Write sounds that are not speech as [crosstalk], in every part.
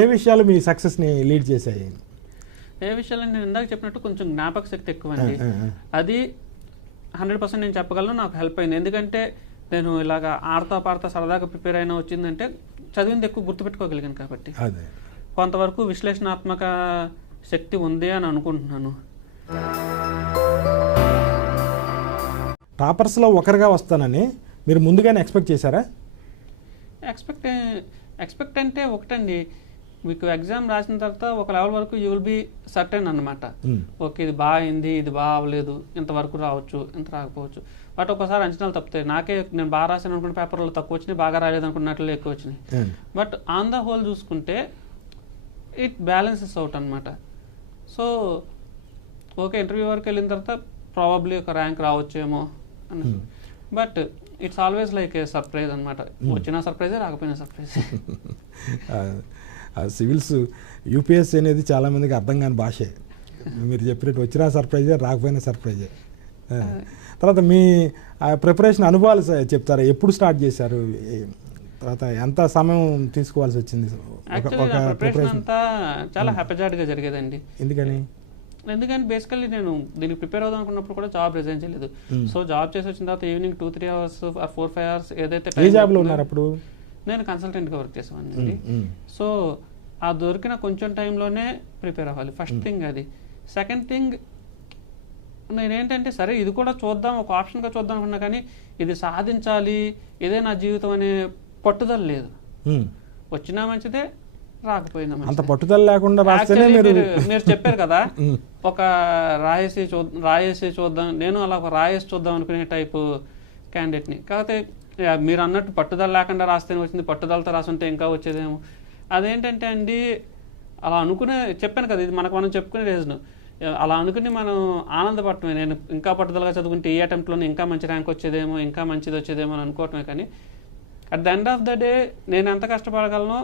ఏ విషయాలు మీ సక్సెస్ని లీడ్ చేశాయి? ఏ విషయాలు నేను ఇందాక చెప్పినట్టు కొంచెం జ్ఞాపక శక్తి ఎక్కువ అండి అది హండ్రెడ్ పర్సెంట్ నేను చెప్పగలను నాకు హెల్ప్ అయింది. ఎందుకంటే నేను ఇలాగ ఆడతా పాడతా సరదాగా ప్రిపేర్ అయినా వచ్చిందంటే చదివింది ఎక్కువ గుర్తుపెట్టుకోగలిగాను కాబట్టి. అదే. కొంతవరకు విశ్లేషణాత్మక శక్తి ఉంది అని అనుకుంటున్నాను. టాపర్స్లో ఒకరిగా వస్తానని మీరు ముందుగానే ఎక్స్పెక్ట్ చేశారా? ఎక్స్పెక్ట్ ఎక్స్పెక్ట్ అంటే ఒకటండి. మీకు ఎగ్జామ్ రాసిన తర్వాత ఒక లెవెల్ వరకు యూ విల్ బి సర్టెన్ అనమాట. ఓకే ఇది బాగా అయింది ఇది బాగా అవ్వలేదు ఇంతవరకు రావచ్చు ఇంత రాకపోవచ్చు బట్ ఒకసారి అంచనాలు తప్పుతాయి నాకే నేను బాగా రాశాను అనుకున్న పేపర్లో తక్కువ వచ్చినాయి బాగా రాలేదు అనుకున్నట్లు ఎక్కువ వచ్చినాయి. బట్ ఆన్ ద హోల్ చూసుకుంటే ఇట్ బ్యాలెన్సెస్ అవుట్ అనమాట సో ఓకే ఇంటర్వ్యూ వరకు వెళ్ళిన తర్వాత ప్రాబబ్లీ ఒక ర్యాంక్ రావచ్చేమో అని. But it's always like a surprise అనమాట వచ్చిన సర్ప్రైజే రాకపోయినా సర్ప్రైజ్ [laughs] సివిల్స్ యూపీఎస్సీ అనేది చాలా మందికి అర్థం కాని భాషే. మీరు చెప్పినట్టు వచ్చినా సర్ప్రైజే రాకపోయినా సర్ప్రైజే. తర్వాత మీ ప్రిపరేషన్ అనుభవాలు చెప్తారా? ఎప్పుడు స్టార్ట్ చేశారు? తర్వాత ఎంత సమయం తీసుకోవాల్సి వచ్చింది? ఒక- ప్రిపరేషన్ ప్రిపరేషన్ అంతా చాలా హ్యాపీజాడ్గా జరిగేదండి. ఎందుకని? ఎందుకంటే బేసికల్లీ నేను దీనికి ప్రిపేర్ అవుదాం అనుకున్నప్పుడు కూడా జాబ్ రిజైన్ చేయలేదు. Hmm. సో జాబ్ చేసి వచ్చిన తర్వాత evening two three hours or four five hours ఏదైతే జాబ్లో దొరుకుతుందో- ఉన్నారు అప్పుడు? నేను కన్సల్టెంట్గా వర్క్ చేసేవాడిని సో ఆ దొరికిన కొంచెం టైంలోనే ప్రిపేర్ అవ్వాలి. ఫస్ట్ థింగ్ అది. సెకండ్ థింగ్ నేనేంటంటే సరే ఇది కూడా చూద్దాం ఒక ఆప్షన్గా చూద్దాం అనుకున్నా కానీ ఇది సాధించాలి ఇదే నా జీవితం అనే పట్టుదల లేదు. వచ్చినా మంచిదే రాకపోయినా అంత పట్టుదల లేకుండా రాస్తేనే మీరు మీరు చెప్పారు కదా ఒక రాయేసి చూ రాయేసి చూద్దాం నేను అలా ఒక రాయేసి చూద్దాం అనుకునే టైపు క్యాండిడేట్ని కాకపోతే మీరు అన్నట్టు పట్టుదల లేకుండా రాస్తేనే వచ్చింది పట్టుదలతో రాసుంటే ఇంకా వచ్చేదేమో. అదేంటంటే అండి అలా అనుకునే చెప్పాను కదా ఇది మనకు మనం చెప్పుకునే రీజన్ అలా అనుకుని మనం ఆనందపడటమే. నేను ఇంకా పట్టుదలగా చదువుకుంటే ఈ అటెంప్ట్లోనే ఇంకా మంచి ర్యాంక్ వచ్చేదేమో ఇంకా మంచిది వచ్చేదేమో అని అనుకోవటమే కానీ at the end of the day నేను ఎంత కష్టపడగలనో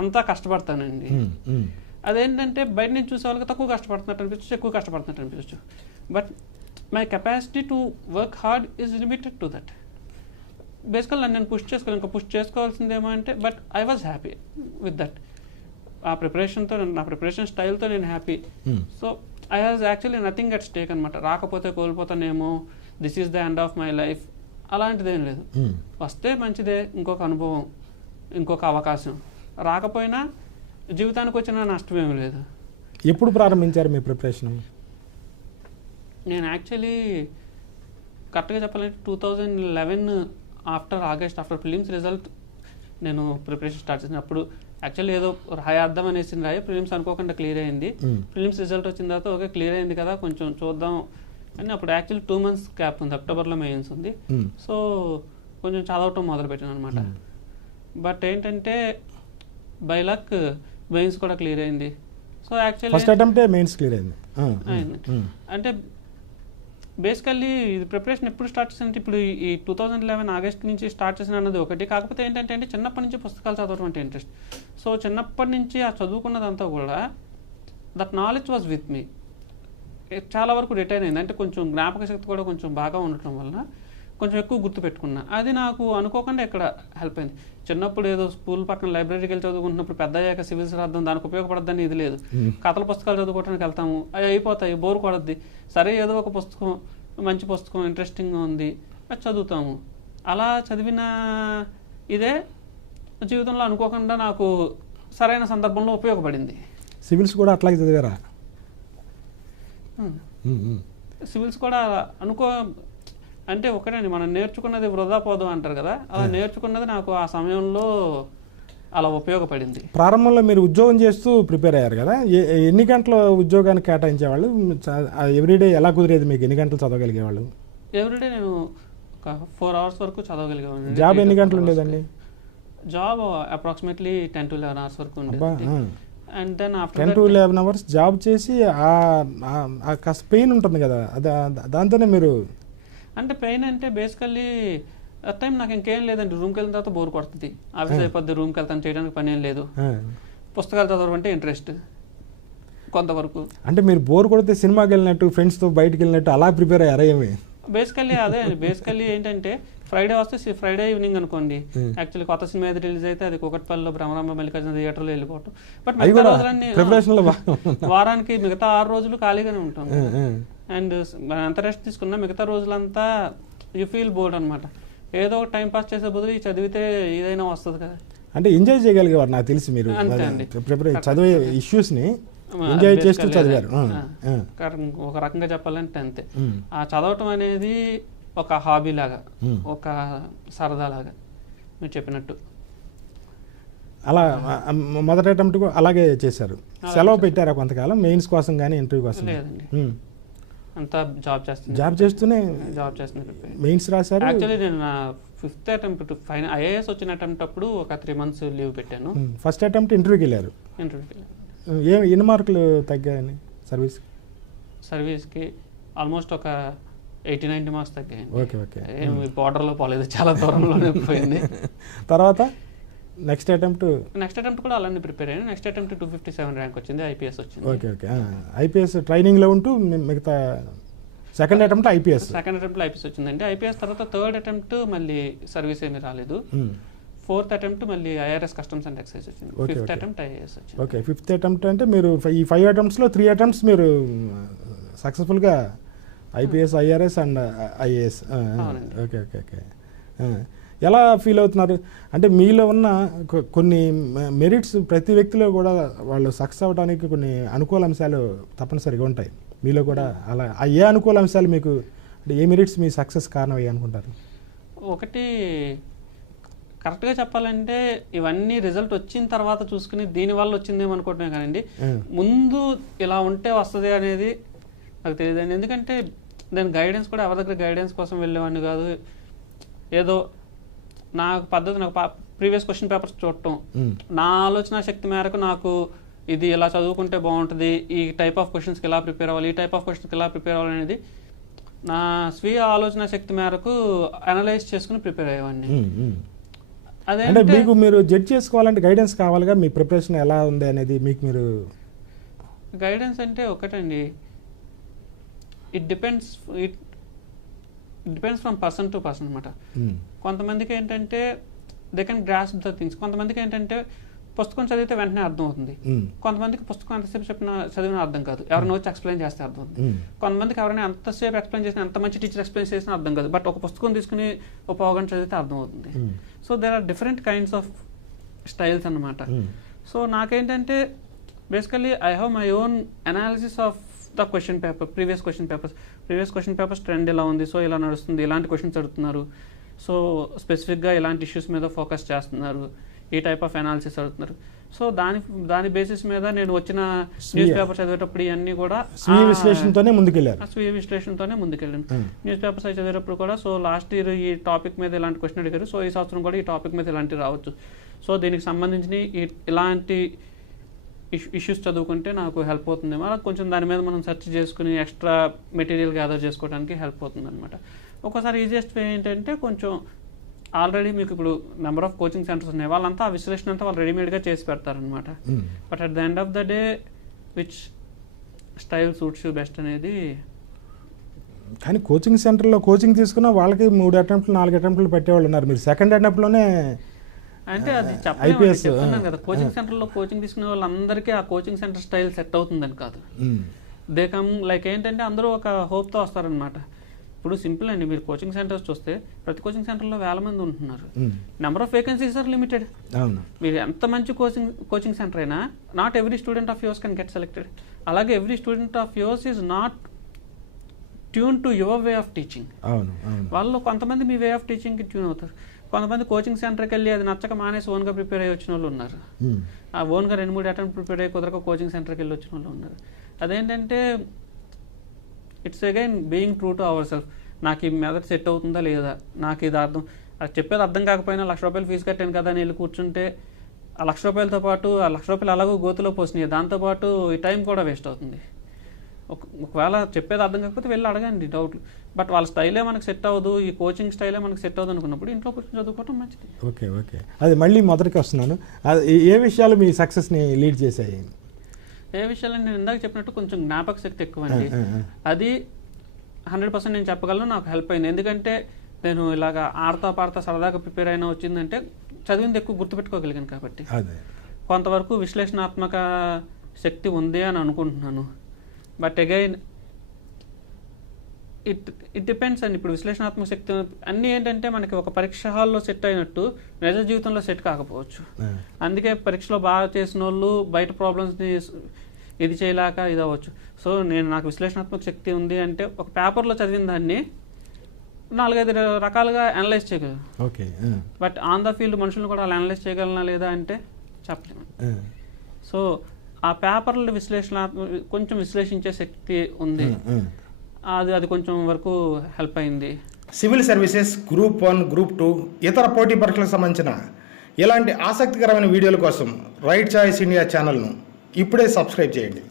అంతా కష్టపడతానండి. అదేంటంటే బయట నుంచి చూసే వాళ్ళకి తక్కువ కష్టపడుతున్నట్టు అనిపించచ్చు ఎక్కువ కష్టపడుతున్నట్టు అనిపించచ్చు but my capacity to work hard is limited to that basically నన్ను నేను పుష్ చేసుకోవాలి ఇంకా పుష్ చేసుకోవాల్సిందేమో అంటే but I was happy with that ఆ ప్రిపరేషన్తో నా ప్రిపరేషన్ స్టైల్తో నేను happy. So I has actually nothing at stake అనమాట రాకపోతే కోల్పోతానేమో this is the end of my life అలాంటిదేం లేదు. వస్తే మంచిదే ఇంకొక అనుభవం ఇంకొక అవకాశం. రాకపోయినా జీవితానికి వచ్చిన నష్టం ఏమి లేదు ఎప్పుడు ప్రారంభించారు మీ ప్రిపరేషన్ నేను యాక్చువల్లీ కరెక్ట్గా చెప్పాలంటే two thousand eleven after August after prelims result నేను ప్రిపరేషన్ స్టార్ట్ చేసిన అప్పుడు యాక్చువల్లీ ఏదో రాయర్థం అనేసి రాయి ఫిలిమ్స్ అనుకోకుండా క్లియర్ అయింది. ఫిలిమ్స్ రిజల్ట్ వచ్చిన తర్వాత ఓకే క్లియర్ అయింది కదా కొంచెం చూద్దాం అని అప్పుడు యాక్చువల్లీ టూ మంత్స్ గ్యాప్ ఉంది అక్టోబర్లో మెయిన్స్ ఉంది. సో కొంచెం చదవటం మొదలు పెట్టాను అనమాట. బట్ ఏంటంటే బై లక్ మెయిన్స్ కూడా క్లియర్ అయింది. సో ఫస్ట్ యాక్చువల్లీ అటెంప్టే మెయిన్స్ క్లియర్ అయింది. అంటే బేసికల్లీ ఇది ప్రిపరేషన్ ఎప్పుడు స్టార్ట్ చేసినట్టు ఇప్పుడు ఈ- ఈ టూ థౌజండ్ లెవెన్ ఆగస్ట్ నుంచి స్టార్ట్ చేసిన అన్నది ఒకటి. కాకపోతే ఏంటంటే అంటే చిన్నప్పటి నుంచి పుస్తకాలు చదవడం అంటే ఇంట్రెస్ట్ సో చిన్నప్పటి నుంచి ఆ చదువుకున్నదంతా కూడా that knowledge was with me చాలా వరకు రిటైన్ అయింది. అంటే కొంచెం జ్ఞాపక శక్తి కూడా కొంచెం బాగా ఉండటం వలన కొంచెం ఎక్కువ గుర్తు పెట్టుకున్నా అది నాకు అనుకోకుండా ఇక్కడ హెల్ప్ అయింది. చిన్నప్పుడు ఏదో స్కూల్ పక్కన లైబ్రరీకి వెళ్ళి చదువుకుంటున్నప్పుడు పెద్ద అయ్యాక సివిల్స్ రాద్దాం దానికి ఉపయోగపడద్దని ఇది లేదు. కథల పుస్తకాలు చదువుకోవడానికి వెళ్తాము. అవి అయిపోతాయి బోర్ కొడద్ది. సరే ఏదో ఒక పుస్తకం మంచి పుస్తకం ఇంట్రెస్టింగ్గా ఉంది అది చదువుతాము. అలా చదివిన ఇదే జీవితంలో అనుకోకుండా నాకు సరైన సందర్భంలో ఉపయోగపడింది. సివిల్స్ కూడా అట్లాగే చదివారా. సివిల్స్ కూడా అనుకో అంటే ఒకటండి మనం నేర్చుకున్నది వృధా పోదు అంటారు కదా అలా నేర్చుకున్నది నాకు ఆ సమయంలో అలా ఉపయోగపడింది. ప్రారంభంలో మీరు ఉద్యోగం చేస్తూ ప్రిపేర్ అయ్యారు కదా ఎన్ని గంటల ఉద్యోగానికి కేటాయించేవాళ్ళు? ఎవ్రీడే ఎలా కుదిరేది మీకు? ఎన్ని గంటలు చదవగలిగేవాళ్ళు? ఎవ్రీడే నేను ఒక ఫోర్ అవర్స్ వరకు చదవగలిగాను జాబ్ ఎన్ని గంటలు ఉండేదండి? Job approximately ten to eleven hours వరకు ఉండేది. And then ten to eleven hours job చేసి కాస్త పెయిన్ ఉంటుంది కదా దాంతోనే మీరు అంటే పెయిన్ అంటే బేసికల్లీ టైం నాకు ఇంకేం లేదండి. రూమ్కి వెళ్ళిన తర్వాత బోర్ కొడుతుంది. ఆఫీస్ అయిపోద్ది రూమ్కి వెళ్తాను చేయడానికి పని ఏం లేదు. పుస్తకాలు చదవడం అంటే ఇంట్రెస్ట్ కొంతవరకు. అంటే మీరు బోర్ కొడితే సినిమాకి వెళ్ళినట్టు ఫ్రెండ్స్తో బయటికి వెళ్ళినట్టు అలా ప్రిపేర్ అయ్యారా ఏమి? బేసికల్లీ అదే బేసికల్లీ ఏంటంటే ఫ్రైడే వస్తే ఫ్రైడే ఈవినింగ్ అనుకోండి. యాక్చువల్లీ కొత్త సినిమా ఏది రిలీజ్ అయితే అది కుకట్పల్లిలో భ్రమరాంబ మల్లికార్జున థియేటర్లో వెళ్ళిపోవటం. బట్ మిగతా రోజులన్నీ. వారానికి మిగతా ఆరు రోజులు ఖాళీగానే ఉంటాం. అండ్ ఎంత రెస్ట్ తీసుకున్నా మిగతా రోజులంతా యూ ఫీల్ బోర్డ్ అనమాట ఏదో ఒక టైం పాస్ చేసే బదులు ఈ చదివితే ఏదైనా వస్తుంది కదా. అంటే ఎంజాయ్ చేయగలిగేవారు నాకు తెలిసి మీరు. చదివే ఇష్యూస్ని ఎంజాయ్ చేస్తూ చదివారు. ఒక రకంగా చెప్పాలంటే అంతే. ఆ చదవటం అనేది ఒక హాబీ లాగా. ఒక సరదా లాగా మీరు చెప్పినట్టు. అలా మొదటి అటెంప్ట్ అలాగే చేశారు. సెలవు. పెట్టారా కొంతకాలం? మెయిన్స్ కోసం కానీ ఇంటర్వ్యూ కోసం? లేదండి. అంతా జాబ్ చేస్తుంది. జాబ్ చేస్తూనే జాబ్ చేస్తుంది మెయిన్స్ రాశారు. యాక్చువల్లీ నేను ఫిఫ్త్ అటెంప్ట్ ఫైన్ ఐఏఎస్ వచ్చిన అటెంప్ట్ అప్పుడు ఒక త్రీ మంత్స్ లీవ్ పెట్టాను. ఫస్ట్ అటెంప్ట్ ఇంటర్వ్యూకి వెళ్ళారు. ఇంటర్వ్యూకి ఏం ఎన్ని మార్కులు తగ్గాయని సర్వీస్ సర్వీస్కి ఆల్మోస్ట్ ఒక eighty ninety marks తగ్గాయండి. Okay okay. ఏమి బార్డర్లో పోలేదు. చాలా దూరంలోనే పోయింది. [laughs] తర్వాత? నెక్స్ట్ అటెంప్ట్ నెక్స్ట్ అటెంప్ట్ కూడా అలానే ప్రిపేర్ అయ్యాను. Next attempt two fifty seven rank వచ్చింది ఐపీఎస్ వచ్చింది. ఓకే ఓకే ఐపీఎస్ ట్రైనింగ్లో ఉంటూ మిగతా second attempt IPS second attempt IPS వచ్చిందండి. ఐపీఎస్ తర్వాత థర్డ్ అటెంప్ట్ మళ్ళీ సర్వీస్ ఏమీ రాలేదు. ఫోర్త్ అటెంప్ట్ మళ్ళీ ఐఆర్ఎస్ కస్టమ్స్ అండ్ ఎక్సైజ్ వచ్చింది. ఫిఫ్త్. అటెంప్ట్ ఐఏఎస్ వచ్చింది. ఓకే ఫిఫ్త్ అటెంప్ట్ అంటే మీరు ఈ ఫైవ్ అటెంప్ట్స్లో త్రీ అటెంప్ట్స్ మీరు సక్సెస్ఫుల్గా IPS IRS and IAS. Okay okay okay ఎలా ఫీల్ అవుతున్నారు? అంటే మీలో ఉన్న కొన్ని మెరిట్స్ ప్రతి వ్యక్తిలో కూడా వాళ్ళు సక్సెస్ అవ్వడానికి కొన్ని అనుకూల అంశాలు తప్పనిసరిగా ఉంటాయి. మీలో కూడా అలా ఏ అనుకూల అంశాలు మీకు అంటే ఏ మెరిట్స్ మీ సక్సెస్ కారణం అయ్యాయి అనుకుంటారు? ఒకటి కరెక్ట్గా చెప్పాలంటే ఇవన్నీ రిజల్ట్ వచ్చిన తర్వాత చూసుకుని దీని వల్ల వచ్చిందేమో అనుకుంటున్నాను కానండి. ముందు ఇలా ఉంటే వస్తుంది అనేది నాకు తెలియదండి. ఎందుకంటే నేను గైడెన్స్ కూడా ఎవరి దగ్గర గైడెన్స్ కోసం వెళ్ళేవాడిని కాదు. ఏదో నాకు పద్ధతి నాకు ప్రీవియస్ క్వశ్చన్ పేపర్స్ చూడటం. నా ఆలోచన శక్తి మేరకు నాకు ఇది ఇలా చదువుకుంటే బాగుంటుంది ఈ టైప్ ఆఫ్ క్వశ్చన్స్కి ఎలా ప్రిపేర్ అవ్వాలి ఈ టైప్ ఆఫ్ క్వశ్చన్స్కి ఎలా ప్రిపేర్ అవ్వాలి అనేది నా స్వీయ ఆలోచన శక్తి మేరకు అనలైజ్ చేసుకుని ప్రిపేర్ అయ్యేవాడిని. అదే అంటే మీకు మీరు జడ్జ్ చేసుకోవాలంటే గైడెన్స్ కావాలిగా మీ ప్రిపరేషన్ ఎలా ఉంది అనేది మీకు మీరు గైడెన్స్ అంటే ఒకటండి. It depends it depends from person to person అనమాట కొంతమందికి ఏంటంటే they can grasp the things కొంతమందికి ఏంటంటే పుస్తకం చదివితే వెంటనే అర్థం అవుతుంది. ఉమ్, కొంతమందికి పుస్తకం ఎంతసేపు చెప్పినా చదివినా అర్థం కాదు. ఎవరైనా వచ్చి ఎక్స్ప్లెయిన్ చేస్తే అర్థం అవుతుంది. ఉమ్, కొంతమందికి ఎవరైనా ఎంతసేపు ఎక్స్ప్లెయిన్ చేసినా ఎంత మంచి టీచర్ ఎక్స్ప్లెయిన్ చేసినా అర్థం కాదు. బట్ ఒక పుస్తకం తీసుకుని ఒక పావు గంట చదివితే అర్థం అవుతుంది. So there are different kinds of styles అన్నమాట. ఉమ్, సో నాకేంటంటే basically I have my own analysis of the question paper previous question papers previous question papers trend ఎలా ఉంది? సో ఇలా నడుస్తుంది? ఇలాంటి క్వశ్చన్స్ అడుగుతున్నారు? సో స్పెసిఫిక్గా ఇలాంటి ఇష్యూస్ మీద ఫోకస్ చేస్తున్నారు? ఈ టైప్ ఆఫ్ అనాలిసిస్ అడుగుతున్నారు? సో దాని దాని బేసిస్ మీద నేను వచ్చిన న్యూస్ పేపర్ చదివేటప్పుడు ఇవన్నీ కూడా స్వీయ విశ్లేషణతోనే ముందుకెళ్ళారు. ఆ స్వీయ విశ్లేషణతోనే ముందుకెళ్ళాను. న్యూస్ పేపర్స్ అవి చదివేటప్పుడు కూడా సో లాస్ట్ ఇయర్ ఈ టాపిక్ మీద ఇలాంటి క్వశ్చన్ అడిగారు? సో ఈ సంవత్సరం కూడా ఈ టాపిక్ మీద ఇలాంటివి రావచ్చు? సో దీనికి సంబంధించిన ఈ- ఇలాంటి ఇష్యూస్ చదువుకుంటే నాకు హెల్ప్ అవుతుందేమో. అలా కొంచెం దాని మీద మనం సెర్చ్ చేసుకుని ఎక్స్ట్రా మెటీరియల్ గ్యాదర్ చేసుకోవడానికి హెల్ప్ అవుతుంది అనమాట ఒక్కోసారి ఈజియెస్ట్ వే ఏంటంటే కొంచెం ఆల్రెడీ మీకు ఇప్పుడు నెంబర్ ఆఫ్ కోచింగ్ సెంటర్స్ ఉన్నాయి. వాళ్ళంతా ఆ విశ్లేషణ అంతా వాళ్ళు రెడీమేడ్గా చేసి పెడతారనమాట. But at the end of the day which style suits you best అనేది కానీ కోచింగ్ సెంటర్లో కోచింగ్ తీసుకున్న వాళ్ళకి మూడు అటెంప్ట్లు నాలుగు అటెంప్ట్లు పెట్టేవాళ్ళు ఉన్నారు. మీరు సెకండ్ అటెంప్ట్లోనే అంటే అది IPS, చెప్తున్నాను కదా. కోచింగ్. సెంటర్లో కోచింగ్ తీసుకునే వాళ్ళందరికీ ఆ కోచింగ్ సెంటర్ స్టైల్ సెట్ అవుతుందని కాదు. దే కమ్ లైక్ ఏంటంటే అందరూ ఒక హోప్తో వస్తారనమాట ఇప్పుడు సింపుల్ అండి మీరు కోచింగ్ సెంటర్స్ చూస్తే ప్రతి కోచింగ్ సెంటర్లో వేల మంది ఉంటున్నారు. Number of vacancies are limited మీరు ఎంత మంచి కోచింగ్ కోచింగ్ సెంటర్ అయినా not every student of yours can get selected అలాగే every student of yours is not tune to your way of teaching వాళ్ళు కొంతమంది మీ వే ఆఫ్ టీచింగ్కి ట్యూన్ అవుతారు. కొంతమంది coaching సెంటర్కి వెళ్ళి అది నచ్చక మానేసి ఓన్గా ప్రిపేర్ అయ్యి వచ్చిన వాళ్ళు ఉన్నారు ఆ ఓన్గా రెండు మూడు అటెంప్ట్ ప్రిపేర్ అయ్యి కుదరక కోచింగ్ సెంటర్కి వెళ్ళి వచ్చిన వాళ్ళు ఉన్నారు. అదేంటంటే it's again being true to our self. నాకు ఈ మెథడ్ సెట్ అవుతుందా లేదా? నాకు ఇది అర్థం అది చెప్పేది అర్థం కాకపోయినా లక్ష రూపాయలు ఫీజు కట్టాను కదా అని వెళ్ళి కూర్చుంటే ఆ లక్ష రూపాయలతో పాటు ఆ లక్ష రూపాయలు అలాగూ గోతులో పోసినాయి. దాంతోపాటు ఈ టైం కూడా వేస్ట్ అవుతుంది. ఒకవేళ చెప్పేది అర్థం కాకపోతే వెళ్ళి అడగండి డౌట్లు. బట్ వాళ్ళ స్టైలే మనకు సెట్ అవ్వదు ఈ కోచింగ్ స్టైలే మనకు సెట్ అవ్వదు అనుకున్నప్పుడు ఇంట్లో కూర్చొని చదువుకోవడం మంచిది. Okay okay. అది మళ్ళీ మొదటికి వస్తున్నాను. ఏ- విషయాలు మీ సక్సెస్ని లీడ్ చేశాయి? ఏ విషయాలు నేను ఇందాక చెప్పినట్టు కొంచెం జ్ఞాపక శక్తి ఎక్కువ అండి. అది హండ్రెడ్ పర్సెంట్ నేను చెప్పగలను నాకు హెల్ప్ అయింది. ఎందుకంటే నేను ఇలాగా ఆడతా పాడతా సరదాగా ప్రిపేర్ అయినా వచ్చిందంటే చదివింది ఎక్కువ గుర్తుపెట్టుకోగలిగాను కాబట్టి. అదే. కొంతవరకు విశ్లేషణాత్మక శక్తి ఉంది అని అనుకుంటున్నాను. But again it it depends అండి. ఇప్పుడు విశ్లేషణాత్మక శక్తి అన్నీ ఏంటంటే మనకి ఒక పరీక్ష హాల్లో సెట్ అయినట్టు నిజ జీవితంలో సెట్ కాకపోవచ్చు. అందుకే పరీక్షలో బాగా చేసిన వాళ్ళు బయట ప్రాబ్లమ్స్ని ఇది చేయలేక ఇది అవ్వచ్చు. సో నేను నాకు విశ్లేషణాత్మక శక్తి ఉంది అంటే ఒక పేపర్లో చదివిన దాన్ని నాలుగైదు రకాలుగా అనలైజ్ చేయగలను. Okay but on the field మనుషులను కూడా అలా అనలైజ్ చేయగలనా లేదా అంటే చెప్పలేము సో ఆ పేపర్ల విశ్లేషణ కొంచెం విశ్లేషించే శక్తి ఉంది. అది అది కొంచెం వరకు హెల్ప్ అయింది. Civil services group one group two ఇతర పోటీ పరీక్షలకు సంబంధించిన ఇలాంటి ఆసక్తికరమైన వీడియోల కోసం రైట్ చాయిస్ ఇండియా ఛానల్ను ఇప్పుడే సబ్స్క్రైబ్ చేయండి.